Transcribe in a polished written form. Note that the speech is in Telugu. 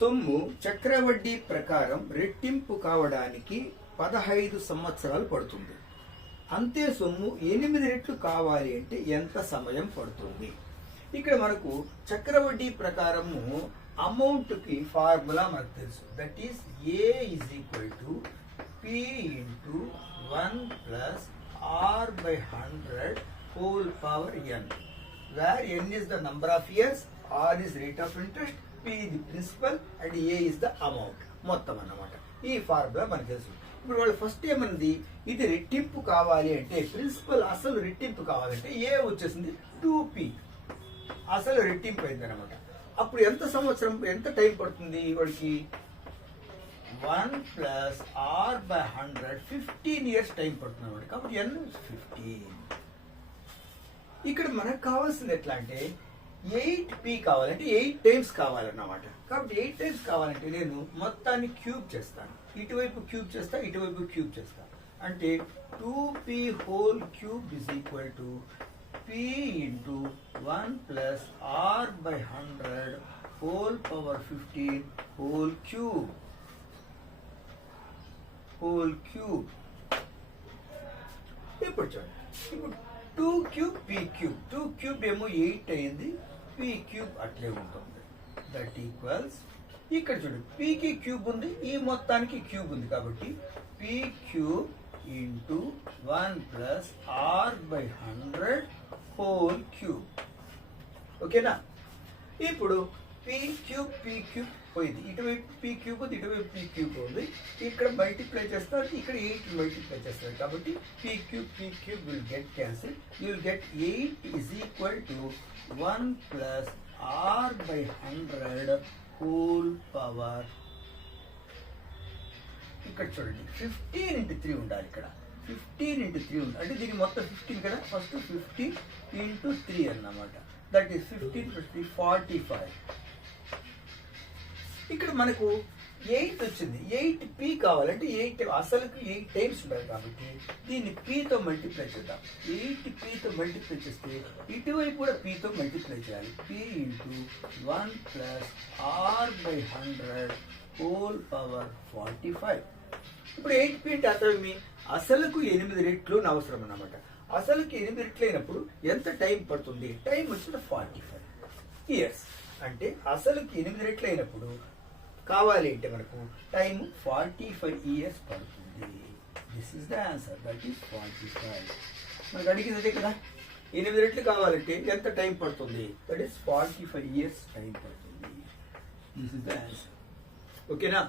సొమ్ము చక్రవడ్డీ ప్రకారం రెట్టింపు కావడానికి 15 సంవత్సరాలు పడుతుంది. అంతే సొమ్ము 8 రెట్లు కావాలి అంటే ఎంత సమయం పడుతుంది? ఇక్కడ మనకు చక్రవడ్డీ ప్రకారము అమౌంట్ కి ఫార్ములా మనకు తెలుసు. That is A is equal to P into 1 plus R by 100 whole power n, where n is the number of years, R is rate of interest, P is the principal and A is the amount. మొత్తం అన్నమాట. ఈ ఫార్ములా మనకు తెలుసు. ఇప్పుడు వాళ్ళు ఫస్ట్ ఏమన్నది, ఇది రెట్టింపు కావాలి అంటే ప్రిన్సిపల్ అసలు రెట్టింపు కావాలంటే ఏ వచ్చేసింది 2p, అసలు రెట్టింపు అయింది అనమాట. అప్పుడు ఎంత సంవత్సరం, ఎంత టైం పడుతుంది వాడికి? 1 plus R by 100 15 years time పడుతుంది అనమాట. కాబట్టి n 15. ఇక్కడ మనకు కావాల్సింది ఎట్లా అంటే 8p కావాలంటే 8 టైమ్స్ కావాలన్నమాట. కాబట్టి 8 టైమ్స్ కావాలంటే నేను మొత్తాన్ని క్యూబ్ చేస్తాను. ఇటువైపు క్యూబ్ చేస్తా, ఇటువైపు క్యూబ్ చేస్తా. అంటే 2p whole cube is equal to p into 1 plus r by 100 whole power 15 whole cube. ఇప్పుడు చూడండి, ఇప్పుడు 2 క్యూబ్ p క్యూబ్, 2 క్యూబ్ ఏమో 8 అయింది, p క్యూబ్ అట్లే ఉంటుంది. దట్ ఈక్వల్స్, ఇక్కడ చూడండి p కి క్యూబ్ ఉంది, ఈ మొత్తానికి క్యూబ్ ఉంది. కాబట్టి p cube into 1 plus r by 100 whole cube. ఓకేనా? ఇప్పుడు p క్యూబ్ పోయింది, ఇటువైపు p క్యూబ్ ఉంది, ఇటువైపు p క్యూబ్ ఉంది. ఇక్కడ మల్టిప్లై చేస్తారు, ఇక్కడ 8 మల్టిప్లై చేస్తారు. కాబట్టి p cube will get cancel. You will get 8 is equal to 1 plus r by 100 whole power. ఇక్కడ చూడండి 15 into 3 ఉండాలి. ఇక్కడ 15 into 3 ఉంది అంటే దీనికి మొత్తం 15 కదా. ఫస్ట్ 15 into 3 అన్నమాట. That is 15 plus 3 45. ఇక్కడ మనకు 8 వచ్చింది. 8p కావాలంటే 8 అసలుకి 8 టైమ్స్ ఉండాలి. కాబట్టి దీన్ని p తో మల్టిప్లై చేద్దాం. 8p తో మల్టిప్లై చేస్తే ఇటువైపు కూడా p తో మల్టిప్లై చేయాలి. p into 1 plus r by 100 whole power 45. ఇప్పుడు 8p అంటే అర్థమేమి? అసలుకు 8 రెట్లు అవసరం అన్నమాట. అసలుకి 8 రెట్లు అయినప్పుడు ఎంత టైం పడుతుంది? టైం వచ్చింది 45 ఇయర్స్. అంటే అసలుకి 8 రెట్లు అయినప్పుడు కావాలి అంటే మనకు టైం 45 ఇయర్స్ పడుతుంది. This is the answer. That is 45. మనకు అడిగింది అదే కదా, 8 రెట్లు కావాలంటే ఎంత టైం పడుతుంది? దట్ ఈస్ 45 ఇయర్స్ టైం పడుతుంది. This is the answer. ఓకేనా?